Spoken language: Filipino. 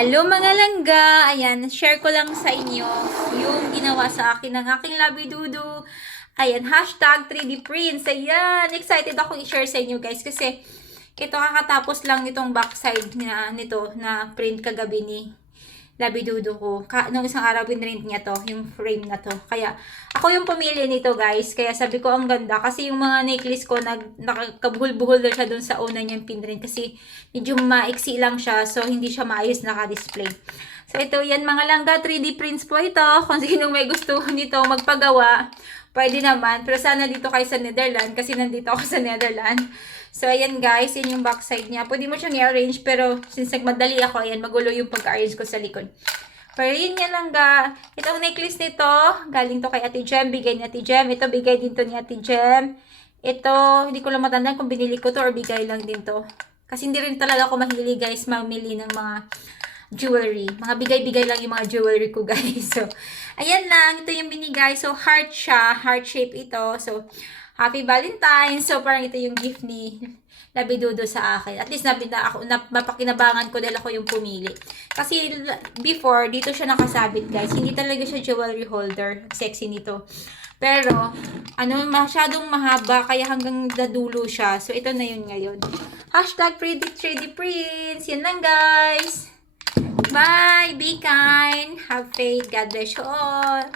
Hello mga langga! Ayan, share ko lang sa inyo yung ginawa sa akin ng aking labi-dudu. Ayan, hashtag 3D prints. Ayan, excited akong i-share sa inyo guys kasi ito kakatapos lang nitong backside nito na print kagabi ni labi-dudu ko. Nung isang araw pinrint niya to, yung frame na to. Kaya ako yung pumili nito guys. Kaya sabi ko ang ganda kasi yung mga necklace ko nakakabuhol-buhol na siya dun sa una niyang pinrint kasi medyo maiksi lang siya so hindi siya maayos naka-display. So ito yan mga langga, 3D prints po ito. Kung sinong may gusto nito magpagawa, pwede naman. Pero sana dito kayo sa Netherlands kasi nandito ako sa Netherlands. So, ayan guys, yun yung backside niya. Pwede mo siyang i-arrange, pero since nagmadali ako, ayan, magulo yung pagka-arrange ko sa likod. Pero yun yan lang ga. Itong necklace nito, galing to kay Ate Jem, bigay ni Ate Jem. Ito, bigay din to ni Ate Jem. Ito, hindi ko lang matandaan kung binili ko to or bigay lang din to. Kasi hindi rin talaga ako mahilig guys, mamili ng mga jewelry. Mga bigay-bigay lang yung mga jewelry ko guys. So, ayan lang. Ito yung binigay. So, heart siya. Heart shape ito. So, Happy Valentine's! So, parang ito yung gift ni labi-dudu sa akin. At least mapakinabangan ko dahil ako yung pumili. Kasi before, dito siya nakasabit guys. Hindi talaga siya jewelry holder. Sexy nito. Pero, masyadong mahaba kaya hanggang dadulo siya. So, ito na yun ngayon. Hashtag 3D prints. Yan lang guys. Bye! Be kind! Have faith! God bless you all!